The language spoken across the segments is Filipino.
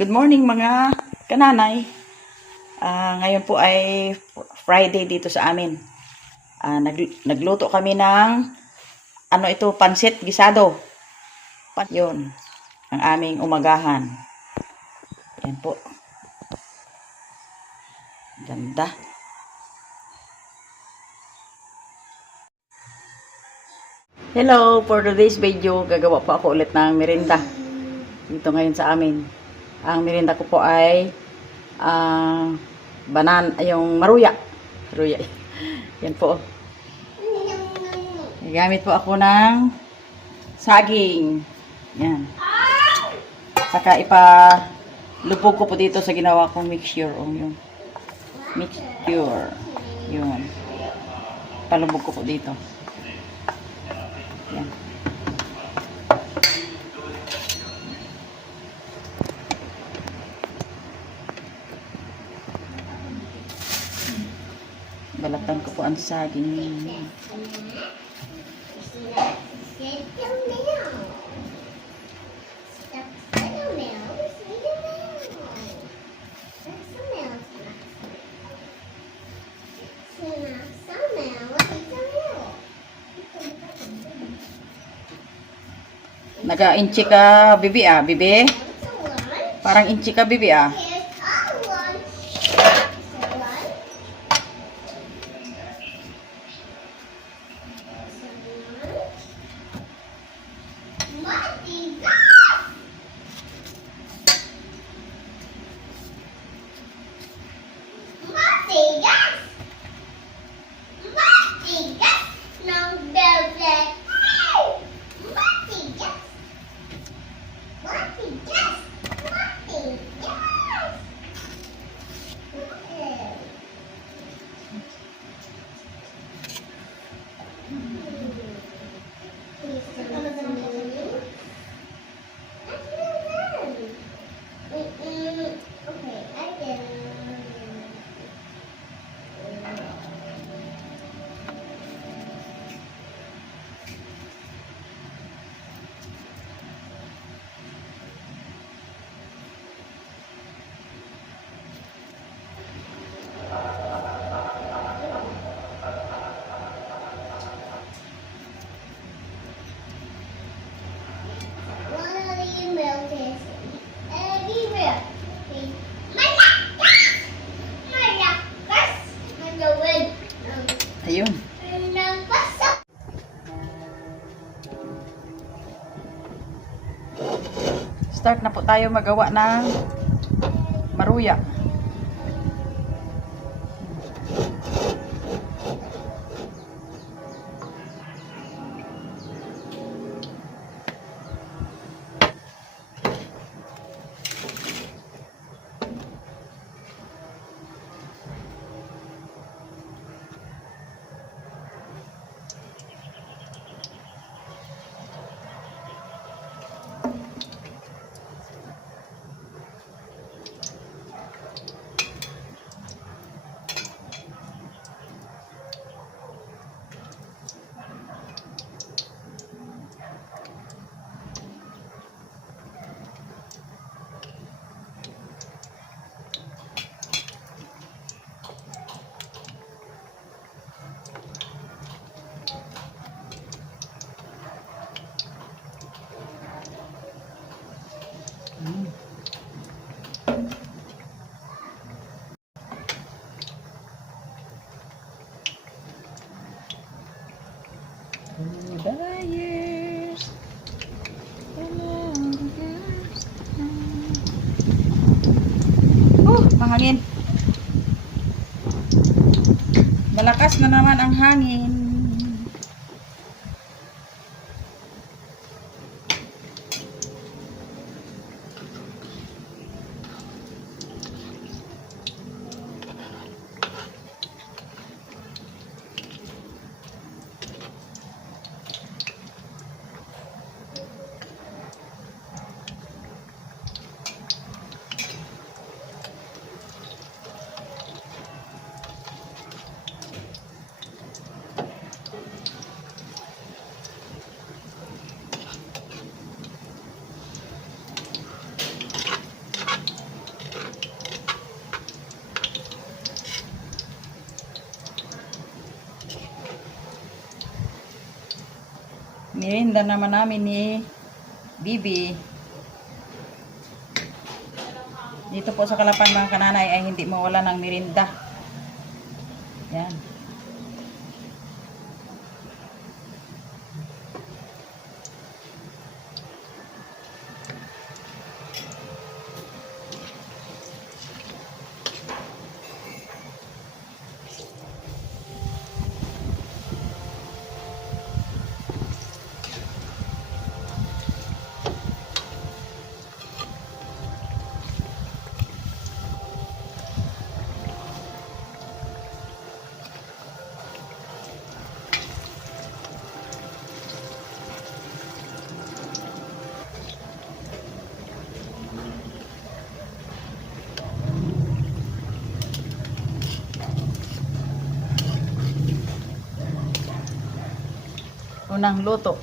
Good morning mga kananay. Ngayon po ay Friday dito sa amin. Nagluto kami ng pansit gisado. Yun, ang aming umagahan. Yan po. Ganda. Hello, for today's video, gagawa po ako ulit ng merinda. Dito ngayon sa amin. Ang merinda ko po ay yung maruya. Yan po. Gamit po ako ng saging. Yan. Saka lubog ko po dito sa ginawa kong mixture. Yung mixture. Yun. Palubog ko po dito. Yan. Balatan ko po ang saging. Naka-inchi ka, bibi bibi? Parang inchi ka, bibi Ayun. Start na po tayo magawa ng maruya. Buyers. Mahangin. Malakas na naman ang hangin. Merinda naman namin ni Bibi. Dito po sa Kalapan mga kananay ay hindi mawala ng merinda. Yan. Unang luto.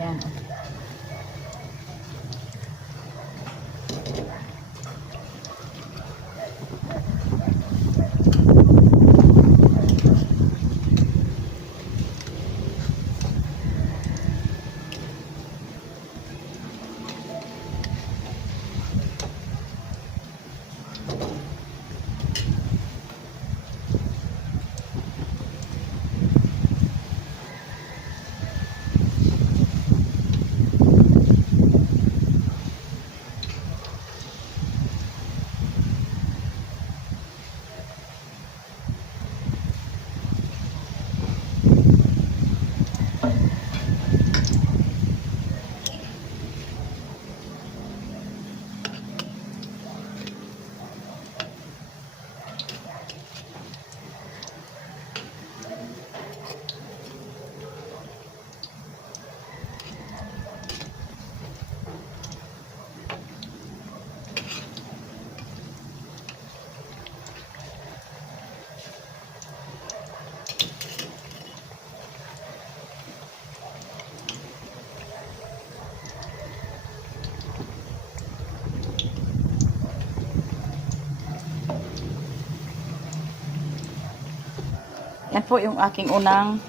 Yan. Yan po yung aking unang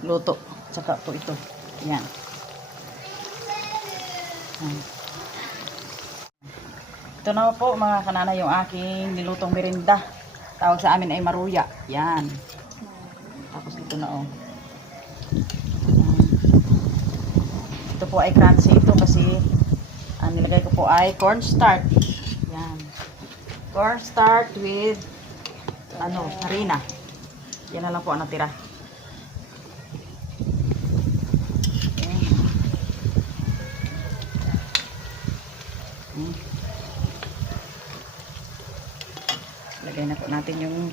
luto. Tsaka po ito. Yan. Ito na po mga kanana yung aking nilutong merinda. Tawag sa amin ay maruya. Yan. Tapos ito na oh. Ito po ay crunchy ito kasi ang nilagay ko po ay cornstarch. Yan. Cornstarch with harina. Yan na lang po ang natira. Lagay na po natin yung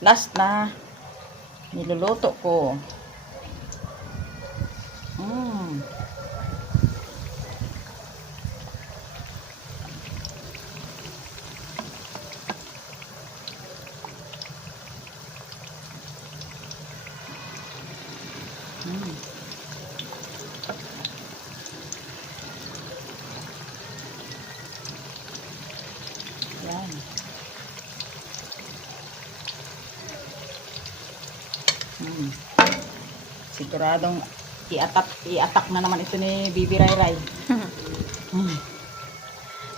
last na niluluto ko. Yan. Siguradong i-attack na naman ito ni Bibi Rai Rai.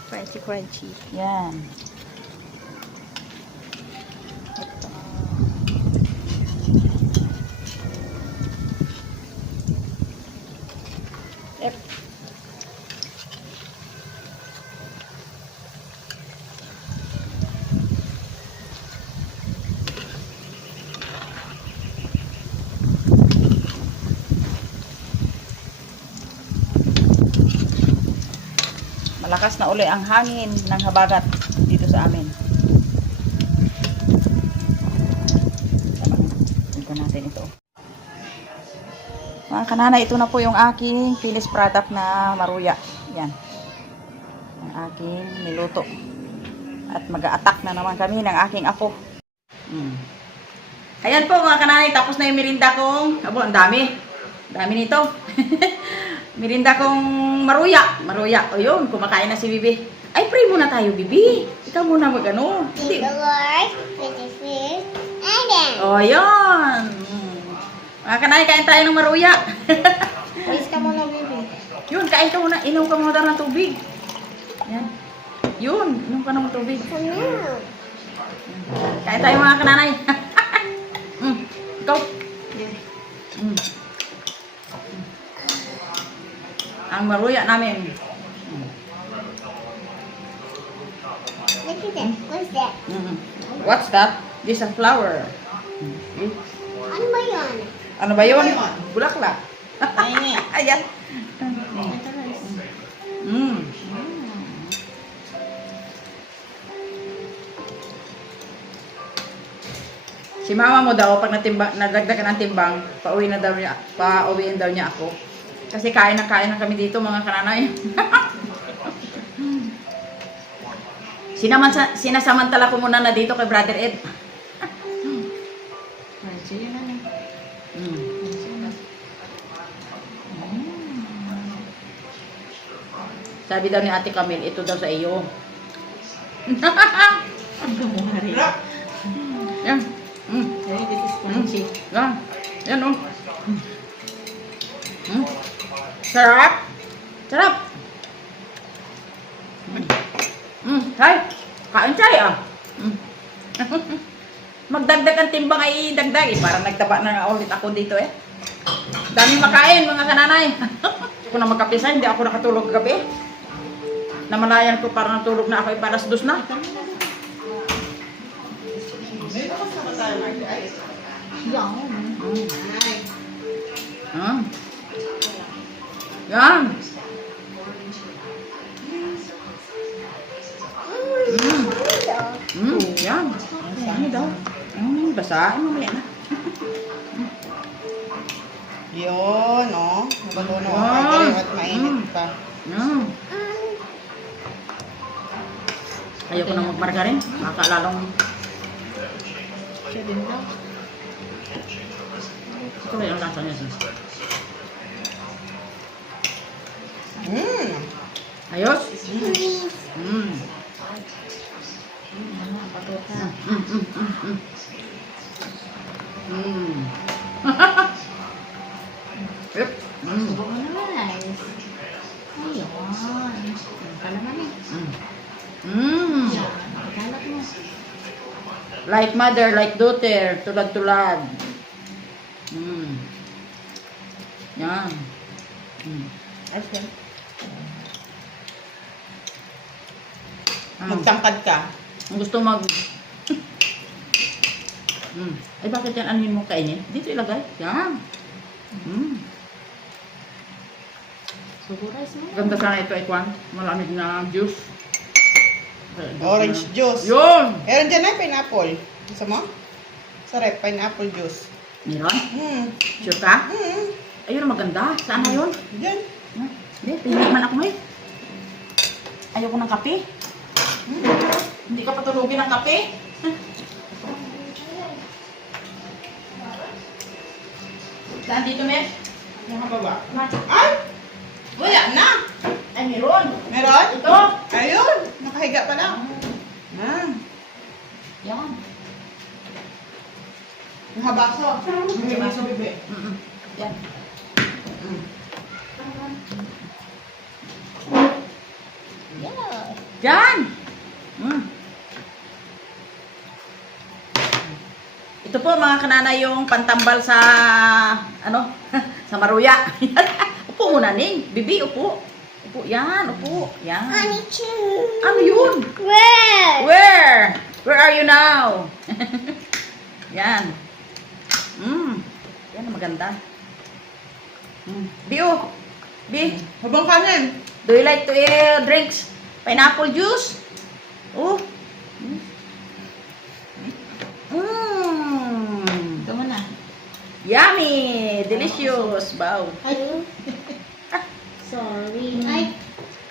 Crunchy, crunchy. Yan. Ep. Malakas na uli ang hangin ng habagat dito sa amin. Ito natin ito. Mga kanana, ito na po yung aking finished product na maruya. Yan. Ang aking niluto. At mag-a-attack na naman kami ng aking apo. Ayan po mga kananay, tapos na yung merinda kong, abo, ang dami. Dami nito. Merinda kong maruya. Maruya. O yun, kumakain na si Bibi. Ay, pray muna tayo, Bibi. Ikaw muna mag-ano. The Lord, with the fish, and then. O, yun. Mga kanay, kain tayo ng maruya. Please ka muna, baby. Yun, kain ka muna. Inom ka muna ng tubig. Yan. Yun, inom ka ng tubig. Kain tayo mga kananay. Ikaw. Mm. Ang maruya namin. Look at that. What's that? What's that? This is a flower. Ano ba yan? Ano ba yun? Bulaklak. Ay, Ayan. ito na. Mm. Si mama mo daw, pag nadagdagan ng timbang, pauwiin daw niya ako. Kasi kain na kami dito, mga kananay. Sinasamantala ko muna na dito kay Brother Ed. Sige na na. Mm. Sabi daw ni Ate Camille, ito daw sa iyo. Ang gamari. Yan. Mm. Hey, this is crunchy. Yan. Yan oh. Sarap. Sarap. Hay. Kain tayo ah. Magdagdag ang timbang ay dagdag eh. Parang nagtaba na ulit ako dito eh. Daming makain mga kananay. Ako na magkapisa, hindi ako nakatulog gabi. Namalayan ko parang natulog na ako ay paras dos na. Yan. Yan. Yan. Ano daw? Basahin mo yan. Yun, oh. Nabaluno Wow. ako kagaling at mainit pa. Yan. Ayoko na magmargarin. Baka lalong... Siya din daw. Ito rin ang lasa niya. Sis. Ayos? Ano, patuta. Yep. Subok mo na, guys. Ayun. Ang kalaman eh. Yan. Ikalat mo. Like mother, like daughter, tulad-tulad. Yan. Ayos yan. Ah. Magtangkad ka. Ang gusto mag... Ay, bakit yan? Anuhin mo kainin? Dito ilagay. Yan. Suguras mo. Ganda sana ito ay kwan. Malamig na juice. Orange juice. Yun! Meron dyan ay pineapple. Gusto mo? Sarap, pineapple juice. Meron? Sure ka? Ayun, maganda. Saan na yun? Dyan. Hindi, pinig man ako may. Ayoko ng kape. Hindi ka patulugin ng kape. Saan dito, Mes? Yung kababa. Ay! Wala na! Ay, meron. Meron? Ito. Ayun! Nakahiga pa lang. Yan. Yung habaso. Yung habaso, bebe. Yan. Yeah. Yan. Ito po mga kananay yung pantambal sa ano sa maruya. Upo muna ning, bibi upo. Upo yan, upo. Yan. Ano yun? Where? Where? Where are you now? Yan. Yan maganda. Bio. Bi, Habang kanin. do you like to drinks pineapple juice? Oh. Ito mo na. Yummy! Delicious! Wow! Ay. Sorry. Ay.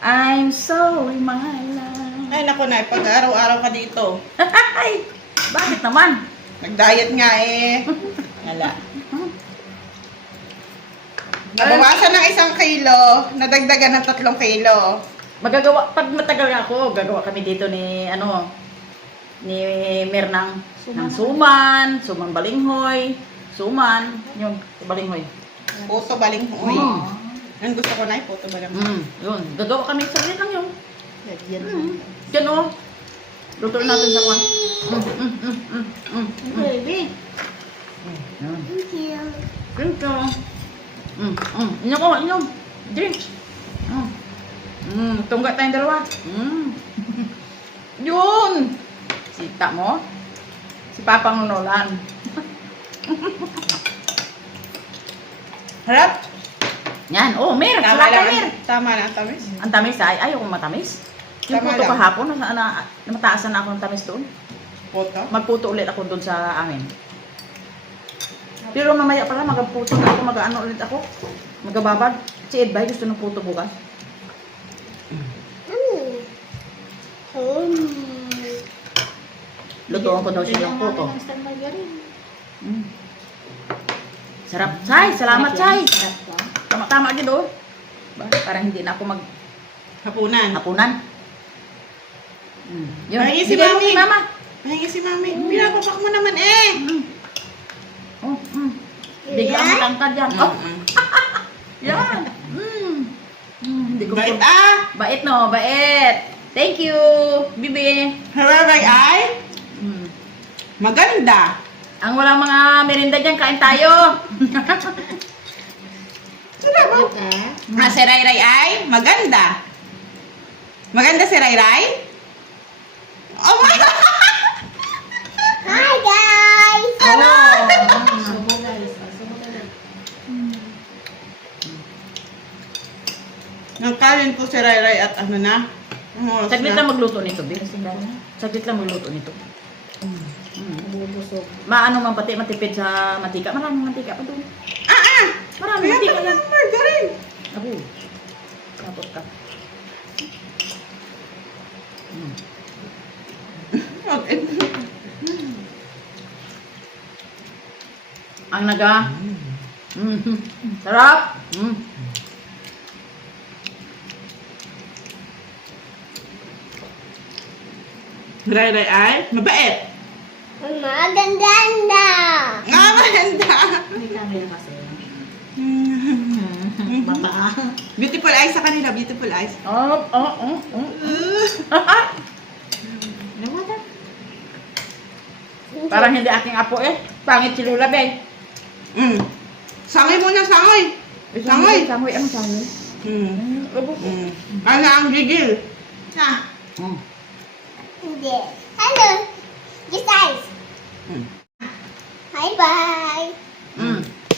I'm sorry, my love. Ay, naku na. Pag araw-araw ka dito. Ay! Bakit naman? Nag-diet nga eh. Wala. Nabawasan ng 1 kilo, nadagdagan ng 3 kilo. Magagawa, pag matagal ako, gagawa kami dito ni, ni Mernang, ng suman balinghoy, Suman. Yung balinghoy. Puto balinghoy. Mm. Ang gusto ko na puto balinghoy. Yun. Gagawa kami. Saglit lang yun. Lagyan mo. Yan o. Lutuin natin sa kwan. Baby. Yan. Thank you. Drink ka. Inom ko. Inom. Drink. Tungga tayong dalawa. Yun. Sita mo. Si Papang Nolan. Harap. Yan. Oh, Mir. Tama Sarap ka, lang. Mir. Tama lang, tamis. Ang tamis ay. Ayaw kong matamis. Yung Tama puto lang. kahapon, namataasan na ako ng tamis doon. Puto. Magputo ulit ako doon sa amin. Pero mamaya pala, magputo na ako, mag-ano ulit ako. Magababad. Si Edbay gusto ng puto bukas. Lutuan ko daw siya ng puto. Ang stand margarine. Sarap. Chay, salamat Chay. Sarap ba? Tama-tama din doon. Parang hindi na ako Hapunan. maghapunan. Yun. Mahingi si Bigay mo Mami. kay Mama. Mahingi si Mami. Pinapapak mo naman eh. Oh, bigla ang tangkad yan. Oh, yan. Hindi ko Bait ah. Bait no, bait. Thank you, Bibi. Harabay ay. Maganda. Ang walang mga merinda dyan, kain tayo. Salamat. Si Rayray ay maganda. Maganda si Rayray? Oh my God! Hi guys! Oh. Subo guys. Subo guys. Nagkain po si Rayray at ano na? Ang oras Saglit na. lang magluto nito, Bibi. Saglit lang magluto nito. Bubusog. Maano man pati matipid sa mantika. Maraming mantika pa doon. Ah! Maraming Kaya mantika pala yan. ng margarine. Ako. Tapos ka. Okay. Ang naga. Sarap. Rayray ay mabait. Maganda! Nga maganda. May camera kasi. Bata. Beautiful eyes sa kanila. Beautiful eyes. Nawala. Parang hindi aking apo eh. Pangit si Lola, be. Sangoy muna, sangoy. Sangoy. Sangoy. Ano sangoy? Kaya ang gigil. Na. Hindi. Hello. Just eyes. Hi bye.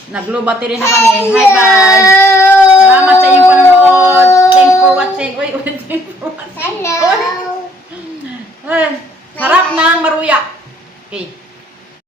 Nag-low battery na kami. Hi, bye. Salamat sa inyong panonood. Thanks for watching. Uy, thanks for watching. Hello. Ay, sarap ng maruya. Okay.